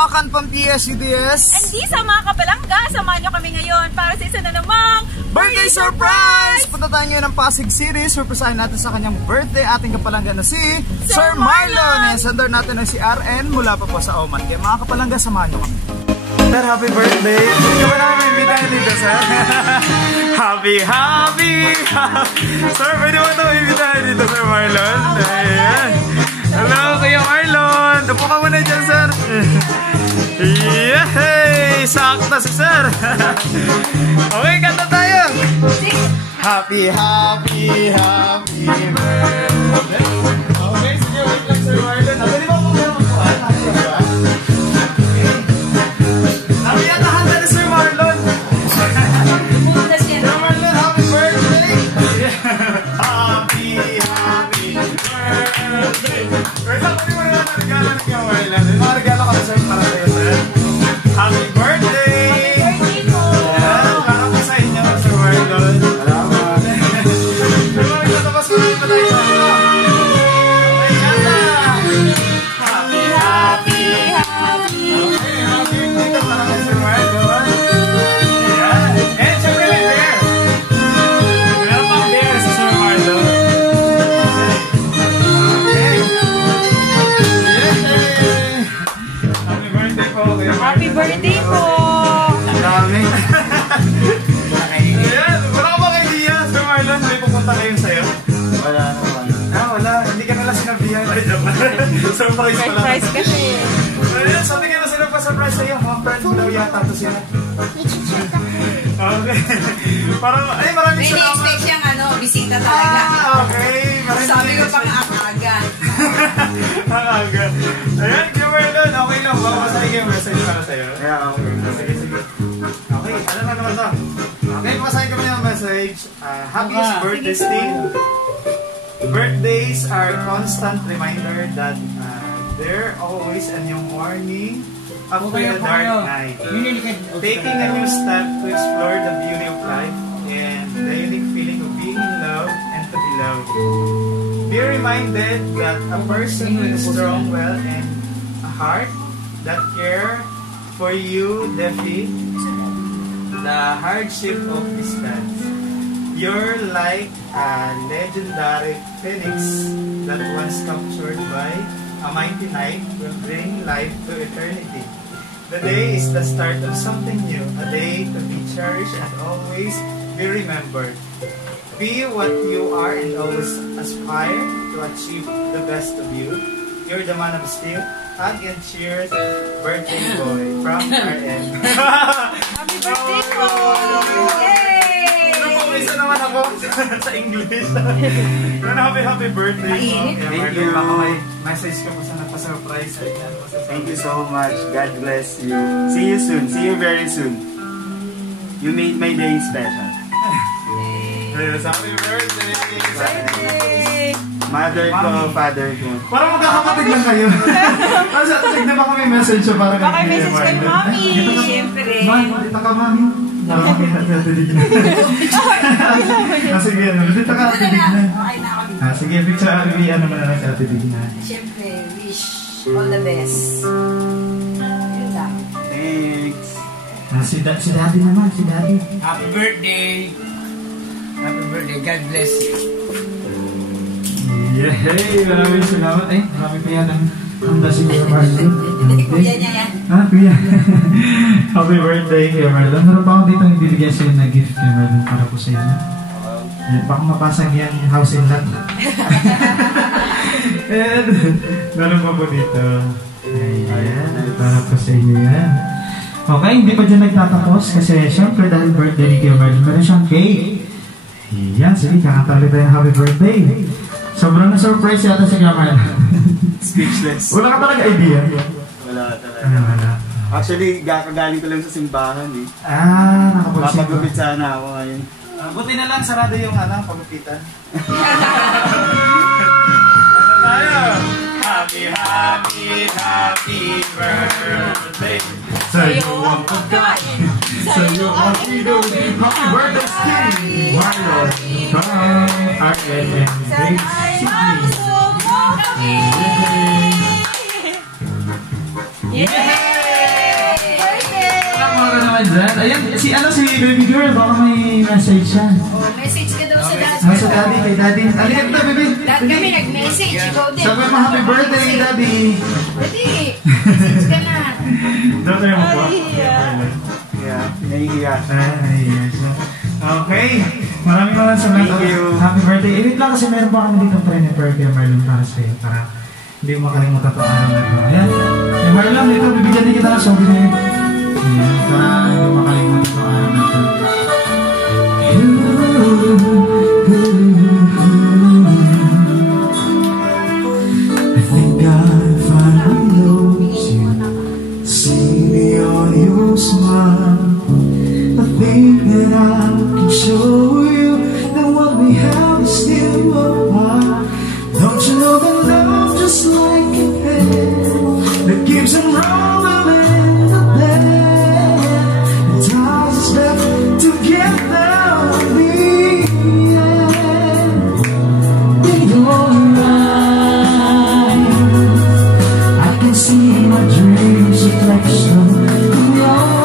Bulacan, Pampillas, UDS. And di sa mga kapalangga, samahan nyo kami ngayon para sa isa na namang birthday surprise! Punta tayo ngayon ng Pasig City. Surprisehin natin sa kanyang birthday ating kapalangga na si Sir Marlon. And sandar natin na si RN mula pa po sa Oman. Kaya mga kapalangga, samahan nyo kami. Sir, happy birthday! Hindi ka ba namin imbitahan dito, sir? Happy! Sir, pwede mo ito imbitahan dito, Sir Marlon? Ayan. Hello, Kuya Marlon! Upo ka muna dyan, sir! Yay! Sakto si sir! Okay, kanta tayo! Happy birthday! Okay, sige, wait lang, Sir Marlon. Pwede ba po kayo magpuan? Nakiyatahan na ni Sir Marlon! Sir Marlon, happy birthday! Happy birthday! First up, pwede mo naman regalo ni Kuya Marlon. Mga regalo kami sa'yo para sa'yo, sir. Happy birthday! Happy birthday po! Yan, para po sa inyo, Sir Marlon. Salamat! Sir Marlon, natapos ko rin pa tayo sa inyo. Okay, kanta! Happy birthday ka para kay Sir Marlon. Yan. And syempre may bear. Meron pang bear si Sir Marlon. Happy birthday po! Ang dami. Ayan, wala ka ba kay Dia, Sir Marlon? May pupunta kayo sa'yo? Wala naman. Wala. Hindi ka nila sinabihan. Surprise pala. Surprise kasi. Ayan, sabi ka na sila pa surprise sa'yo. Mga friends mo daw yata to sila. Okay. Parang, ay maraming salamat. May expect siyang bisita talaga. Okay. Sabi ko pang aga. Aga. Ayan, Kuya Marlon, okay lang. Baka masahin yung message para sa'yo. Yeah, okay. Sige. Okay, ano na naman to? Okay, masahin ko yung message. Happiest birthday, Steve. Birthdays are constant reminder that they're always a new morning after a dark night. Taking a new step to explore the beauty of life and the unique feeling of being in love and to be loved. Be reminded that a person with a strong will and a heart that care for you defeat the hardship of distance. You're like a legendary phoenix that once captured by a mighty knight will bring life to eternity. The day is the start of something new, a day to be cherished and always be remembered. Be what you are and always aspire to achieve the best of you. You're the man of steel. Hug and cheers, birthday boy from RN. Happy birthday po! Yay! Isa naman ako sa English. Happy birthday po. Thank you. Baka may message ka po sa nagpa-surprise. Thank you so much. God bless you. See you soon. See you very soon. You made my day special. Happy birthday! Mother ko, father ko. Parang magkakapatid lang kayo. Kasi tignan baka may message siya para baka may message kay Mami. Siyempre. Dito ka, Mami. Sige, dito ka, Ate Digna. Sige, picture ano mo na lang si Ate Digna. Siyempre, wish all the best. Yun lang. Thanks. Si Daddy naman, si Daddy. Happy birthday! Happy birthday, God bless you. Yay! Maraming salamat. Maraming pa yan ang handa si Kuya Marlon. Kuya niya yan. Kuya. Happy birthday, Kuya Marlon. Meron pa ako dito ang ibibigay sa'yo na gift, Kuya Marlon, para po sa'yo. Baka mapasang yan house and lot. And meron pa po dito. Ayan. Para po sa inyo yan. Okay, hindi pa dyan nagtatapos kasi syempre dahil birthday ni Kuya Marlon, meron siyang cake. Yan, sige, kakanta ulit tayo ng happy birthday. Sobrang na-surprise yata si Kuya Marlon. Speechless. Wala ka talaga idea? Wala talaga. Wala. Actually, kakagaling ko lang sa simbahan eh. Nakapagsimba. Mapagupit sana ako ngayon. Buti na lang sarado yung pagupitan. Happy birthday sa'yo ang pagkain, sa'yo ang inumin. Happy birthday, Steve Marlon from RN and Grace Sydney. Yay! mga dyan. Ayan, si baby girl, baka may message siya. Oh, message ka daw sa daddy. Sa daddy, kay daddy. Halika na, baby. Lahat kami nag-message. Ikaw din. Sabi mo, happy birthday, daddy. Daddy, message ka na. Doon tayo mo po. Yeah, nahihiya siya. Yes. Okay. Maraming salamat. Thank you. Happy birthday. Wait lang kasi meron pa kami dito friend ni Perky Marlon para sa'yo. Para hindi mo makalimutan ito araw na ito. Ayan. Eh Marlon, dito bibigyan din kita ng souvenir. Ayan. Para hindi mo makalimutan ito araw na ito. I think I finally knows you. See me on your smile. I think that I can show you that what we have is still worthwhile. Don't you know that love just like a pen that keeps on rolling in the bed and ties us back together with me. In your eyes, I can see my dreams reflection in your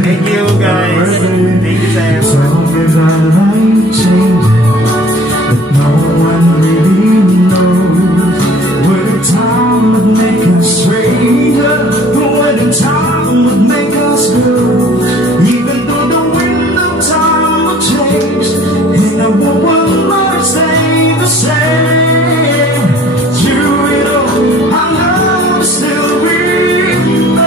Thank you guys. Thank you sa iyo. But no one really knows where the time would make us stranger, where the time would make us grow. Even though the wind of time will change, and the world might stay the same. Through it all, our love will still remain.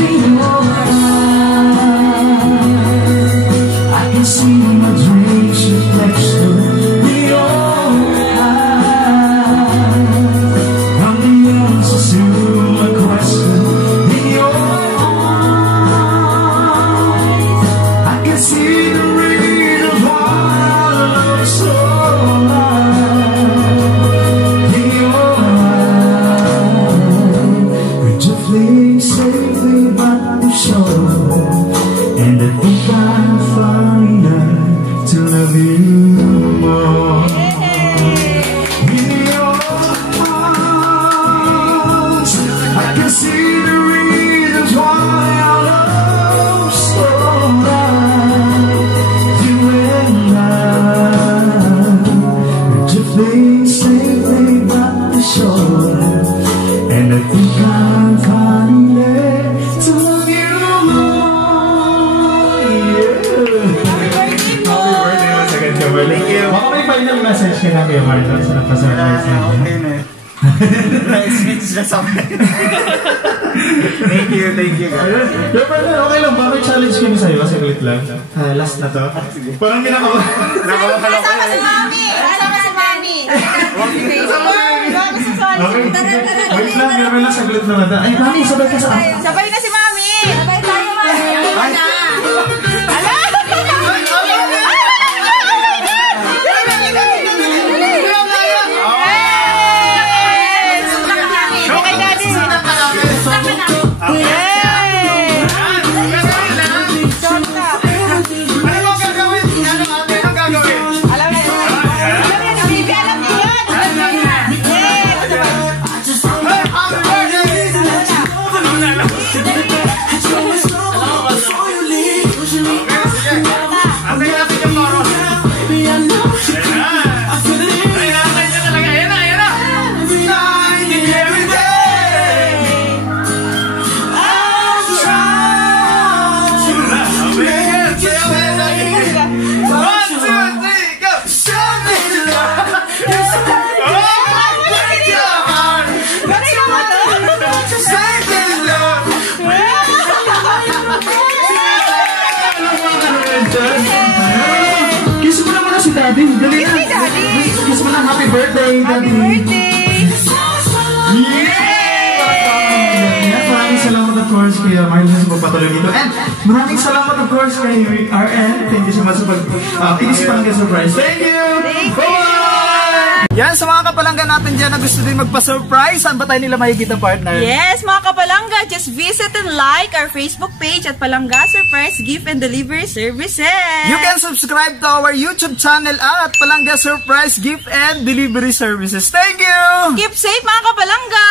In your eyes, I can see my dreams reflection in your eyes. I'm the answer to my question in your eyes. I can see the reason why I love so much in your eyes. We're drifting safely back to shore, and I think I'm fine to love you more. In your eyes, I can see the reasons why I love so much. You and we're drifting safely back to shore, and I think I'm fine to love you more. Thank you. Baka may final message ka na kay Marlon sa nagpa-surprise niya. Okay na. Speechless ako. Thank you guys. Pero Marlon, okay lang ba? May challenge kami sa'yo. Saglit lang. Last na to. Parang ginagawa. Kasama si Mami! Kasama si Mami! Okay. Wait lang, meron lang saglit na mata. Ay, Mami, sabay ka sa akin. Sabay na si Mami! Sabay tayo, Mami! Sabay na! Ala! Okay, Daddy! Kiss mo naman na si Daddy. Dali na. Kiss mo na. Happy birthday, Daddy. Happy birthday! Yeah! course, kay Marlon sa pagpatuloy dito. And maraming salamat, of course, kay RN. Thank you so much sa pag-inisip Palangga Surprise. Thank you! Bye-bye! Yan, sa mga kapalangga natin dyan na gusto din magpa-surprise, saan ba tayo nila makikita, partner? Yes, mga kapalangga, just visit and like our Facebook page at Palangga Surprise Gift and Delivery Services. You can subscribe to our YouTube channel at Palangga Surprise Gift and Delivery Services. Thank you! Keep safe, mga kapalangga!